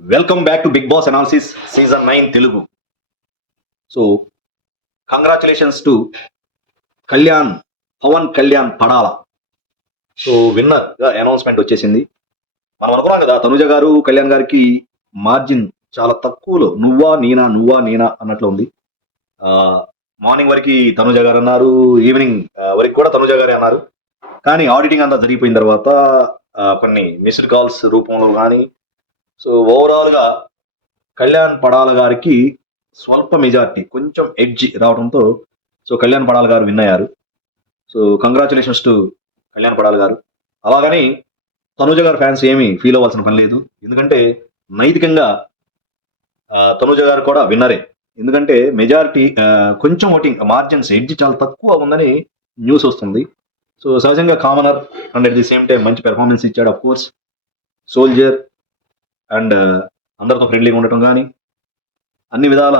Welcome back to Bigg Boss analysis season 9 Telugu. So congratulations to Pawan Kalyan Padala. So winner గా announcement వచ్చేసింది. మనం అనుకున్నాం కదా తనుజ గారు కళ్యాణ్ గారికి మార్జిన్ చాలా తక్కువలో నువ్వా నేనా అన్నట్లు ఉంది. మార్నింగ్ వరకు తనుజ గారు అన్నారు, ఈవినింగ్ వరకు కూడా తనుజ గారే అన్నారు. కానీ ఆడిటింగ్ అంతా జరిగిపోయిన తర్వాత కొన్ని మిస్డ్ కాల్స్ రూపంలో కానీ సో ఓవరాల్ గా కళ్యాణ్ పడాల గారికి స్వల్ప మెజార్టీ కొంచెం ఎడ్జ్ రావడంతో సో కళ్యాణ్ పడాల గారు విన్ అయ్యారు. So congratulations to Kalyan Padala గారు. అలాగని తనుజ గారు ఫ్యాన్స్ ఏమీ ఫీల్ అవ్వాల్సిన పని లేదు, ఎందుకంటే నైతికంగా తనుజ గారు కూడా విన్నరే. ఎందుకంటే మెజారిటీ కొంచెం ఓటింగ్ మార్జిన్స్ ఎడ్జ్ చాలా తక్కువ ఉందని న్యూస్ వస్తుంది. సో సహజంగా commoner and at the same time మంచి పెర్ఫార్మెన్స్ ఇచ్చాడు. అఫ్ కోర్స్ సోల్జర్ అండ్ అందరితో ఫ్రెండ్లీగా ఉండటం కానీ అన్ని విధాల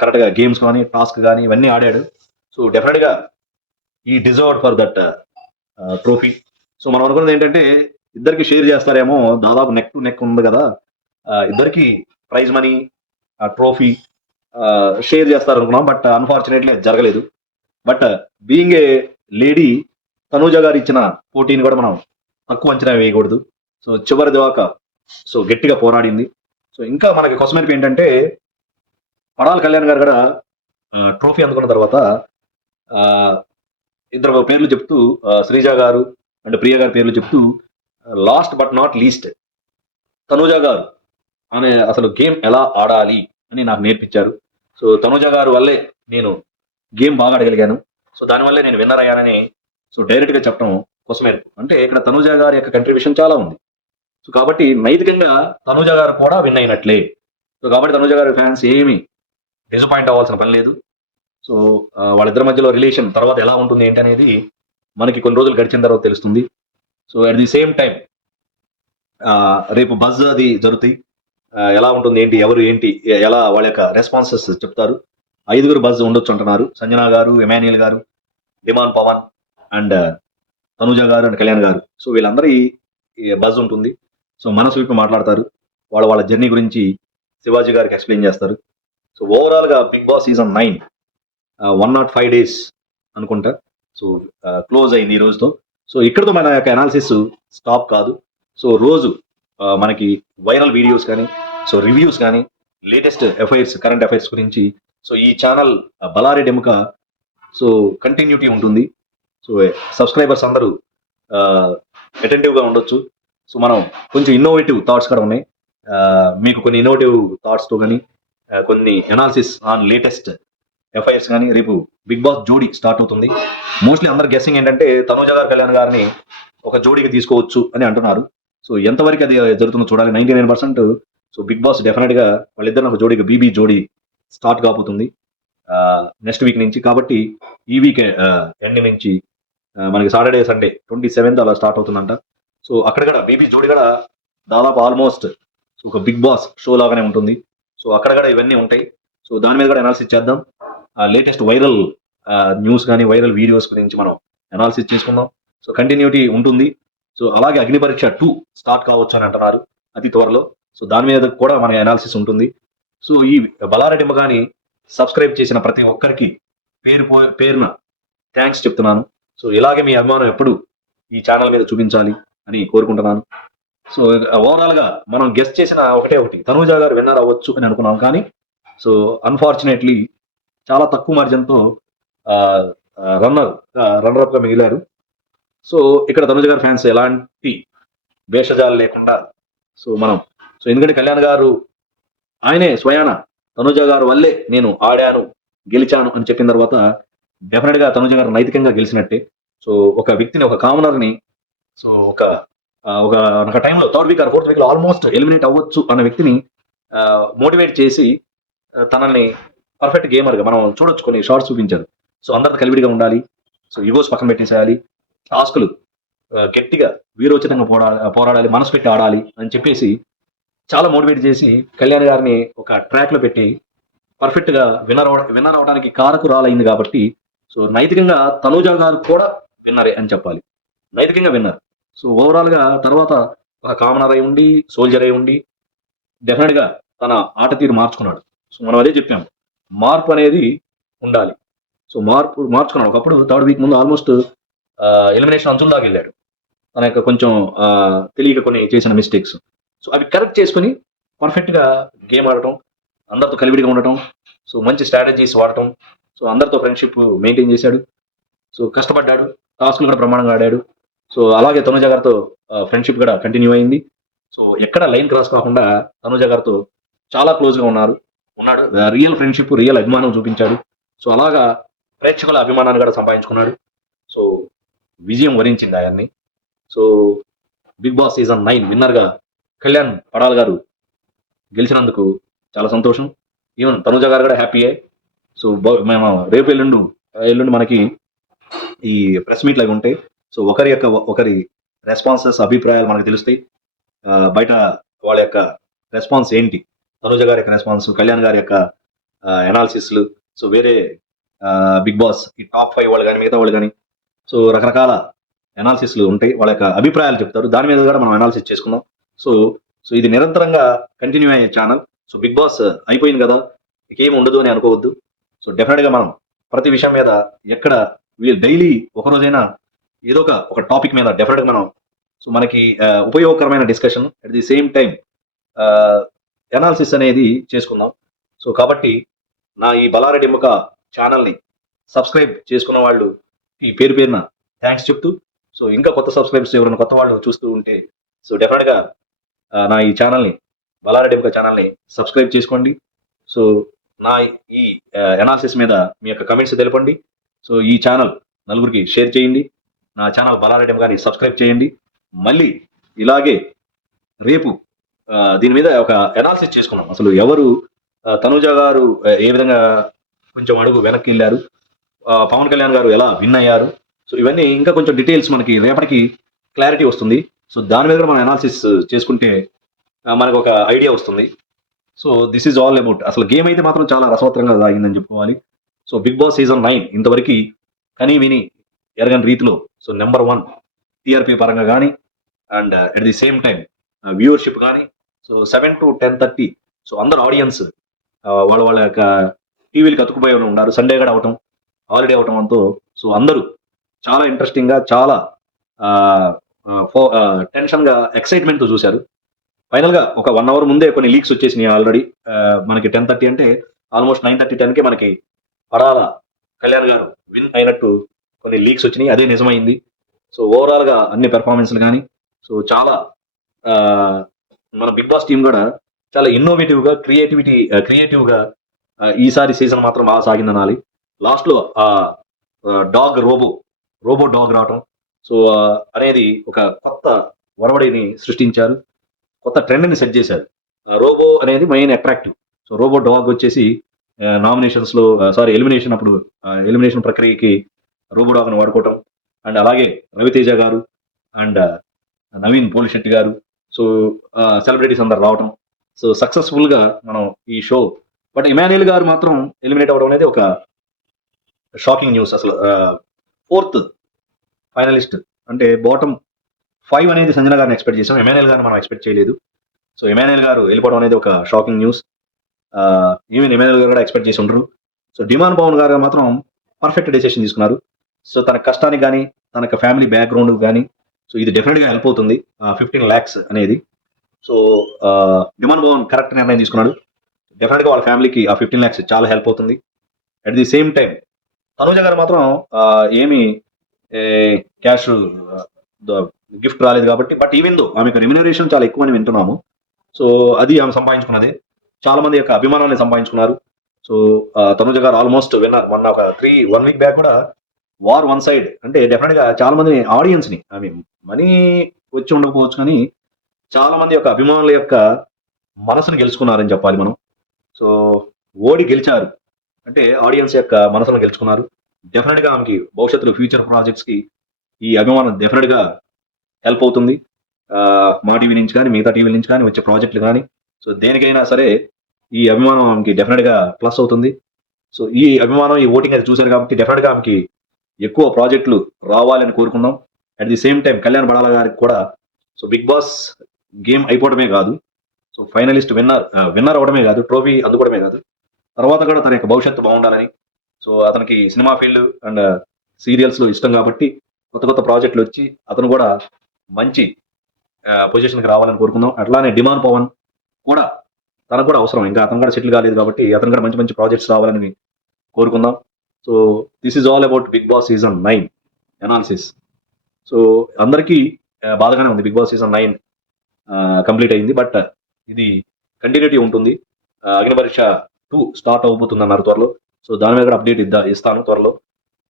కరెక్ట్గా గేమ్స్ కానీ టాస్క్ కానీ ఇవన్నీ ఆడాడు. సో డెఫినెట్గా ఈ deserved for that trophy. So మనం అనుకున్నది ఏంటంటే ఇద్దరికి షేర్ చేస్తారేమో, దాదాపు నెక్ టు నెక్ ఉంది కదా, ఇద్దరికి ప్రైజ్ మనీ ట్రోఫీ షేర్ చేస్తారు అనుకున్నాం. బట్ అన్ఫార్చునేట్లీ అది జరగలేదు. But being a lady Tanuja గారు ఇచ్చిన పోటీని కూడా మనం తక్కువ అంచనా వేయకూడదు. సో చివరి దాకా సో గట్టిగా పోరాడింది. సో ఇంకా మనకి కొసమెరుపు ఏంటంటే పడాల కళ్యాణ్ గారు కూడా ట్రోఫీ అందుకున్న తర్వాత ఇద్దరు పేర్లు చెప్తూ శ్రీజ గారు అండ్ ప్రియ గారి పేర్లు చెప్తూ last but not least Tanuja గారు అనే అసలు గేమ్ ఎలా ఆడాలి అని నాకు నేర్పించారు. సో తనూజ గారు వల్లే నేను గేమ్ బాగా ఆడగలిగాను, సో దానివల్లే నేను విన్నర్ అయ్యానని సో డైరెక్ట్గా చెప్పడం కొసమెరుపు. అంటే ఇక్కడ తనూజ గారి యొక్క కంట్రిబ్యూషన్ చాలా ఉంది. సో కాబట్టి నైతికంగా తనూజ గారు కూడా విన్ అయినట్లే. సో కాబట్టి తనూజ గారి ఫ్యాన్స్ ఏమి డిసప్పాయింట్ అవ్వాల్సిన పని లేదు. సో వాళ్ళిద్దరి మధ్యలో రిలేషన్ తర్వాత ఎలా ఉంటుంది ఏంటి అనేది మనకి కొన్ని రోజులు గడిచిన తర్వాత తెలుస్తుంది. So at the same time రేపు బజ్ అది జరుగుతాయి. ఎలా ఉంటుంది ఏంటి, ఎవరు ఏంటి, ఎలా వాళ్ళ యొక్క రెస్పాన్సెస్ చెప్తారు. 5 బజ్ ఉండొచ్చు అంటున్నారు. సంజన గారు, ఎమాన్యుయల్ గారు, డిమాన్ పవన్ అండ్ తనూజ గారు అండ్ కళ్యాణ్ గారు. సో వీళ్ళందరి బజ్ ఉంటుంది. సో మనసు విప్పి మాట్లాడతారు. వాళ్ళ జర్నీ గురించి శివాజీ గారికి ఎక్స్ప్లెయిన్ చేస్తారు. సో ఓవరాల్గా బిగ్ బాస్ సీజన్ 9 105 days అనుకుంటా సో క్లోజ్ అయింది ఈ రోజుతో. సో ఇక్కడతో మన యొక్క అనాలిసిస్ స్టాప్ కాదు. సో రోజు మనకి వైరల్ వీడియోస్ కానీ సో రివ్యూస్ కానీ లేటెస్ట్ అఫైర్స్ కరెంట్ అఫైర్స్ గురించి సో ఈ ఛానల్ బలారే డెముక సో కంటిన్యూటీ ఉంటుంది. సో సబ్స్క్రైబర్స్ అందరూ అటెంటివ్గా ఉండొచ్చు. సో మనం కొంచెం ఇన్నోవేటివ్ థాట్స్ కూడా ఉన్నాయి. మీకు కొన్ని ఇన్నోవేటివ్ థాట్స్తో కానీ కొన్ని అనాలిసిస్ ఆన్ లేటెస్ట్ ఎఫ్ఐఆర్స్ కానీ రేపు బిగ్ బాస్ జోడీ స్టార్ట్ అవుతుంది. మోస్ట్లీ అందరు గెస్సింగ్ ఏంటంటే తనూజ గారు కళ్యాణ్ గారిని ఒక జోడీకి తీసుకోవచ్చు అని అంటున్నారు. సో ఎంతవరకు అది జరుగుతుందో చూడాలి. 99% సో బిగ్ బాస్ డెఫినెట్గా వాళ్ళిద్దరిని ఒక జోడీకి బీబీ జోడీ స్టార్ట్ కాబోతుంది నెక్స్ట్ వీక్ నుంచి. కాబట్టి ఈ వీక్ ఎండ్ నుంచి మనకి సాటర్డే సండే 27th అలా స్టార్ట్ అవుతుందంట. సో అక్కడ కూడా బీబీ జోడీ కూడా దాదాపు ఆల్మోస్ట్ ఒక బిగ్ బాస్ షో లాగానే ఉంటుంది. సో అక్కడ కూడా ఇవన్నీ ఉంటాయి. సో దాని మీద కూడా అనాలిసిస్ చేద్దాం. లేటెస్ట్ వైరల్ న్యూస్ కానీ వైరల్ వీడియోస్ గురించి మనం అనాలిసిస్ చేసుకుందాం. సో కంటిన్యూటీ ఉంటుంది. సో అలాగే అగ్ని పరీక్ష 2 స్టార్ట్ కావచ్చు అని అంటున్నారు అతి త్వరలో. సో దాని మీద కూడా మన అనాలిసిస్ ఉంటుంది. సో ఈ బలారెడ్డి కానీ సబ్స్క్రైబ్ చేసిన ప్రతి ఒక్కరికి పేరున థ్యాంక్స్ చెప్తున్నాను. సో ఇలాగే మీ అభిమానం ఎప్పుడు ఈ ఛానల్ మీద చూపించాలి అని కోరుకుంటున్నాను. సో ఓవరాల్గా మనం గెస్ట్ చేసిన ఒకటి తనూజ గారు విన్నర్ అవ్వచ్చు అని అనుకున్నాం. కానీ సో అన్ఫార్చునేట్లీ చాలా తక్కువ మార్జిన్తో రన్నర్అప్గా మిగిలారు. సో ఇక్కడ తనూజ గారి ఫ్యాన్స్ ఎలాంటి భేషజాలు లేకుండా సో ఎందుకంటే కళ్యాణ్ గారు ఆయనే స్వయాన తనూజ గారు వల్లే నేను ఆడాను గెలిచాను అని చెప్పిన తర్వాత డెఫినెట్గా తనూజ గారు నైతికంగా గెలిచినట్టే. సో ఒక వ్యక్తిని, ఒక కామనర్ని సో ఒక టైంలో 3rd వీక్ ఆర్ 4th వీక్లో ఆల్మోస్ట్ ఎలిమినేట్ అవ్వచ్చు అన్న వ్యక్తిని మోటివేట్ చేసి తనని పర్ఫెక్ట్ గేమర్గా మనం చూడొచ్చు. కొన్ని షార్ట్స్ చూపించారు. సో అందరితో కలివిడిగా ఉండాలి, సో ఈగోస్ పక్కన పెట్టేసేయాలి, టాస్కులు గట్టిగా వీరోచితంగా పోరాడాలి, మనసు పెట్టి ఆడాలి అని చెప్పేసి చాలా మోటివేట్ చేసి కళ్యాణ్ గారిని ఒక ట్రాక్లో పెట్టి పర్ఫెక్ట్గా విన్నర్ అవడానికి కారకురాలైంది. కాబట్టి సో నైతికంగా తనూజ గారు కూడా విన్నరే అని చెప్పాలి, నైతికంగా విన్నర్. సో ఓవరాల్గా తర్వాత ఒక కామనర్ అయి ఉండి, సోల్జర్ అయి ఉండి, డెఫినెట్ గా తన ఆట తీరు మార్చుకున్నాడు. సో మనం అదే చెప్పాము, మార్పు అనేది ఉండాలి. సో మార్చుకున్నాడు. ఒకప్పుడు థర్డ్ వీక్ ముందు ఆల్మోస్ట్ ఎలిమినేషన్ అంచుల దాకా వెళ్ళాడు. తన యొక్క కొంచెం తెలియక కొన్ని చేసిన మిస్టేక్స్, సో అవి కరెక్ట్ చేసుకుని పర్ఫెక్ట్ గా గేమ్ ఆడటం, అందరితో కలివిడిగా ఉండటం, సో మంచి స్ట్రాటజీస్ వాడటం, సో అందరితో ఫ్రెండ్షిప్ మెయింటైన్ చేశాడు. సో కష్టపడ్డాడు, టాస్క్లు కూడా ప్రమాణంగా ఆడాడు. సో అలాగే తనుజ గారితో ఫ్రెండ్షిప్ కూడా కంటిన్యూ అయింది. సో ఎక్కడ లైన్ క్రాస్ కాకుండా తనుజ గారితో చాలా క్లోజ్ గా ఉన్నాడు. రియల్ ఫ్రెండ్షిప్, రియల్ అభిమానం చూపించాడు. సో అలాగా ప్రేక్షకుల అభిమానాన్ని కూడా సంపాదించుకున్నాడు. సో విజయం వరించింది ఆయన్ని. So Bigg Boss season 9 winner గా కళ్యాణ్ పడాల్ గారు గెలిచినందుకు చాలా సంతోషం. ఈవెన్ తనుజ గారు కూడా హ్యాపీయే. సో మేము రేపు ఎల్లుండి మనకి ఈ ప్రెస్ మీట్ లాగా ఉంటాయి. సో ఒకరి రెస్పాన్సెస్, అభిప్రాయాలు మనకు తెలుస్తాయి. బయట వాళ్ళ యొక్క రెస్పాన్స్ ఏంటి, తనుజ గారి యొక్క రెస్పాన్స్, కళ్యాణ్ గారి యొక్క అనాలిసిస్లు, సో వేరే బిగ్ బాస్ ఈ టాప్ 5 వాళ్ళు కానీ మిగతా వాళ్ళు కానీ, సో రకరకాల అనాలిసిస్లు ఉంటాయి. వాళ్ళ యొక్క అభిప్రాయాలు చెప్తారు. దాని మీద కూడా మనం అనాలిసిస్ చేసుకుందాం. సో సో ఇది నిరంతరంగా కంటిన్యూ అయ్యే ఛానల్. సో బిగ్ బాస్ అయిపోయింది కదా, ఇకేం ఉండదు అని అనుకోవద్దు. సో డెఫినెట్ గా మనం ప్రతి విషయం మీద ఎక్కడ డైలీ ఒక రోజైనా ఏదో ఒక టాపిక్ మీద డెఫినెట్ గా మనం, సో మనకి ఉపయోగకరమైన discussion at the same time analysis అనేది చేసుకుందాం. సో కాబట్టి నా ఈ బలారెడ్డి ఎముక ఛానల్ని సబ్స్క్రైబ్ చేసుకున్న వాళ్ళు ఈ పేరున థ్యాంక్స్ చెప్తూ, సో ఇంకా కొత్త సబ్స్క్రైబర్స్ ఎవరైనా కొత్త వాళ్ళు చూస్తూ ఉంటే, సో డెఫినెట్గా నా ఈ ఛానల్ని, బలారెడ్డి ఎముక ఛానల్ని సబ్స్క్రైబ్ చేసుకోండి. సో నా ఈ అనాలిసిస్ మీద మీ యొక్క కమెంట్స్ తెలపండి. సో ఈ ఛానల్ నలుగురికి షేర్ చేయండి. నా ఛానల్ బలారెడ్డి ఎముకని సబ్స్క్రైబ్ చేయండి. మళ్ళీ ఇలాగే రేపు దీని మీద ఒక అనాలిసిస్ చేసుకున్నాం. అసలు ఎవరు తనుజ గారు ఏ విధంగా కొంచెం అడుగు వెనక్కి వెళ్ళారు, పవన్ కళ్యాణ్ గారు ఎలా విన్ అయ్యారు, సో ఇవన్నీ ఇంకా కొంచెం డీటెయిల్స్ మనకి రేపటికి క్లారిటీ వస్తుంది. సో దాని మీద కూడా మనం అనాలిసిస్ చేసుకుంటే మనకు ఒక ఐడియా వస్తుంది. So this is all about, అసలు గేమ్ అయితే మాత్రం చాలా రసవత్తరంగా సాగిందని చెప్పుకోవాలి. సో బిగ్ బాస్ సీజన్ 9 ఇంతవరకు కనీ విని ఎరగని రీతిలో, సో నెంబర్ 1 టీఆర్పీ పరంగా కానీ and at the same time viewership కానీ, సో 7 to 10:30, సో అందరు ఆడియన్స్ వాళ్ళ యొక్క టీవీలకు అతుకుపోయి ఉన్నారు. సండే కూడా అవటం, హాలిడే అవటం అంతా, సో అందరూ చాలా ఇంట్రెస్టింగ్ గా, చాలా టెన్షన్ గా, ఎక్సైట్మెంట్ తో చూశారు. ఫైనల్ గా ఒక 1 hour ముందే కొన్ని లీక్స్ వచ్చేసినాయి ఆల్రెడీ. మనకి 10:30 అంటే ఆల్మోస్ట్ 9:30, 10కి మనకి పడాల కళ్యాణ్ గారు విన్ అయినట్టు కొన్ని లీక్స్ వచ్చినాయి. అదే నిజమైంది. సో ఓవరాల్ గా అన్ని పెర్ఫార్మెన్స్లు కానీ, సో చాలా మన బిగ్ బాస్ టీం కూడా చాలా ఇన్నోవేటివ్ గా, క్రియేటివ్ గా ఈసారి సీజన్ మాత్రం బాగా సాగిందనాలి. లాస్ట్ లో డాగ్ రోబో డాగ్ రావటం, సో అనేది ఒక కొత్త వరవడిని సృష్టించారు, కొత్త ట్రెండ్ ని సెట్ చేశారు. రోబో అనేది main attractive. So robo dog వచ్చేసి నామినేషన్స్ లో ఎలిమినేషన్ అప్పుడు ఎలిమినేషన్ ప్రక్రియకి రోబో డాగ్ ని వాడుకోవటం, అండ్ అలాగే రవితేజ గారు అండ్ నవీన్ పోలిశెట్టి గారు, సో సెలబ్రిటీస్ అందరు రావటం, సో సక్సెస్ఫుల్ గా మనం ఈ షో. బట్ ఇమాన్యుయల్ గారు మాత్రం ఎలిమినేట్ అవ్వడం అనేది ఒక షాకింగ్ న్యూస్. అసలు 4th ఫైనలిస్ట్ అంటే బాటమ్ 5 అనేది సంజన గారిని ఎక్స్పెక్ట్ చేసాం, ఇమాన్యుయల్ గారిని మనం ఎక్స్పెక్ట్ చేయలేదు. సో ఇమాన్యుయల్ గారు వెళ్ళిపోవడం అనేది ఒక షాకింగ్ న్యూస్. ఈవెన్ ఇమాన్యుయల్ గారు కూడా ఎక్స్పెక్ట్ చేసి ఉండరు. సో డిమాండ్ పవన్ గారు మాత్రం పర్ఫెక్ట్ డెసిషన్ తీసుకున్నారు. సో తన కష్టానికి కానీ, తన ఫ్యామిలీ బ్యాక్గ్రౌండ్ కానీ, సో ఇది డెఫినెట్ గా హెల్ప్ అవుతుంది. 15 lakhs అనేది, సో డిమాండ్ పవన్ కరెక్ట్ నిర్ణయం తీసుకున్నాడు. డెఫినెట్ గా వాళ్ళ ఫ్యామిలీకి 15 lakhs చాలా హెల్ప్ అవుతుంది. At the same time Tanuja గారు మాత్రం ఏమి క్యాష్ గిఫ్ట్ రాలేదు కాబట్టి, బట్ ఈవెన్ దో ఆమెకు రెమ్యునరేషన్ చాలా ఎక్కువ అని వింటున్నాము. సో అది ఆమె సంపాదించుకున్నది. చాలా మంది యొక్క అభిమానాన్ని సంపాదించుకున్నారు. సో తనుజ గారు ఆల్మోస్ట్ విన్నర్. మొన్న ఒక 1 week బ్యాక్ కూడా వార్ 1 side అంటే డెఫినెట్ గా చాలా మంది ఆడియన్స్ ని, ఐ మీన్ మనీ వచ్చి ఉండకపోవచ్చు కానీ చాలా మంది యొక్క అభిమానుల యొక్క మనసును గెలుచుకున్నారని చెప్పాలి మనం. సో ఓడి గెలిచారు అంటే ఆడియన్స్ యొక్క మనసును గెలుచుకున్నారు. డెఫినెట్ గా ఆమెకి భవిష్యత్తులో ఫ్యూచర్ ప్రాజెక్ట్స్ కి ఈ అభిమానం డెఫినెట్ గా హెల్ప్ అవుతుంది. మా టీవీ నుంచి కానీ, మిగతా టీవీల నుంచి కానీ వచ్చే ప్రాజెక్టులు కానీ, సో దేనికైనా సరే ఈ అభిమానం ఆమెకి డెఫినెట్ గా ప్లస్ అవుతుంది. సో ఈ అభిమానం, ఈ ఓటింగ్ అది చూశారు కాబట్టి డెఫినెట్ గా ఆమెకి ఎక్కువ ప్రాజెక్టులు రావాలని కోరుకుందాం. At the same time Kalyan Badala గారికి కూడా, సో బిగ్ బాస్ గేమ్ అయిపోవడమే కాదు, సో ఫైనలిస్ట్ విన్నర్ అవడమే కాదు, ట్రోఫీ అందుకోవడమే కాదు, తర్వాత కూడా తన యొక్క భవిష్యత్తు బాగుండాలని. సో అతనికి సినిమా ఫీల్డ్ అండ్ సీరియల్స్ లో ఇష్టం కాబట్టి కొత్త కొత్త ప్రాజెక్టులు వచ్చి అతను కూడా మంచి పొజిషన్కి రావాలని కోరుకుందాం. అట్లానే డిమాన్ పవన్ కూడా తనకు కూడా అవసరం, ఇంకా అతను కూడా సెటిల్ కాలేదు కాబట్టి అతను కూడా మంచి మంచి ప్రాజెక్ట్స్ రావాలని కోరుకుందాం. So this is all about Bigg Boss season 9 analysis. So అందరికీ బాధగానే ఉంది, బిగ్ బాస్ సీజన్ 9 కంప్లీట్ అయింది. బట్ ఇది కంటిన్యూటీ ఉంటుంది. అగ్నిపరీక్ష 2 స్టార్ట్ అవబోతుంది అన్నారు త్వరలో. సో దాని మీద కూడా అప్డేట్ ఇస్తాను త్వరలో.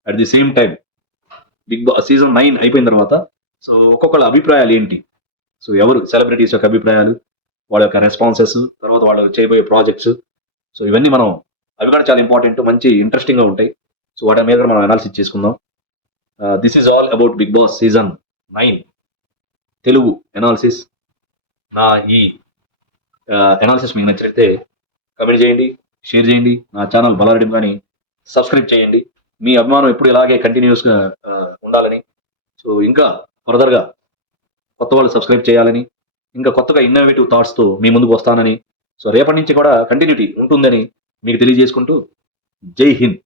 At the same time Bigg Boss season 9 అయిపోయిన తర్వాత సో ఒక్కొక్కళ్ళ అభిప్రాయాలు ఏంటి, సో ఎవరు సెలబ్రిటీస్ యొక్క అభిప్రాయాలు, వాళ్ళ యొక్క రెస్పాన్సెస్, తర్వాత వాళ్ళు చేయబోయే ప్రాజెక్ట్స్, సో ఇవన్నీ అవి కూడా చాలా ఇంపార్టెంట్, మంచి ఇంట్రెస్టింగ్గా ఉంటాయి. సో వాటి మీద కూడా మనం అనాలిసిస్ చేసుకుందాం. This is all about Bigg Boss season 9 Telugu analysis. నా ఈ అనాలిసిస్ మీకు నచ్చితే కమెంట్ చేయండి, షేర్ చేయండి, నా ఛానల్ బలారెడ్డి కానీ సబ్స్క్రైబ్ చేయండి. మీ అభిమానం ఎప్పుడు ఇలాగే కంటిన్యూస్గా ఉండాలని, సో ఇంకా ఫర్దర్గా కొత్త వాళ్ళు సబ్స్క్రైబ్ చేయాలని, ఇంకా కొత్తగా ఇన్నోవేటివ్ థాట్స్తో మీ ముందుకు వస్తానని, సో రేపటి నుంచి కూడా కంటిన్యూటీ ఉంటుందని మీకు తెలియజేసుకుంటూ జై హింద్.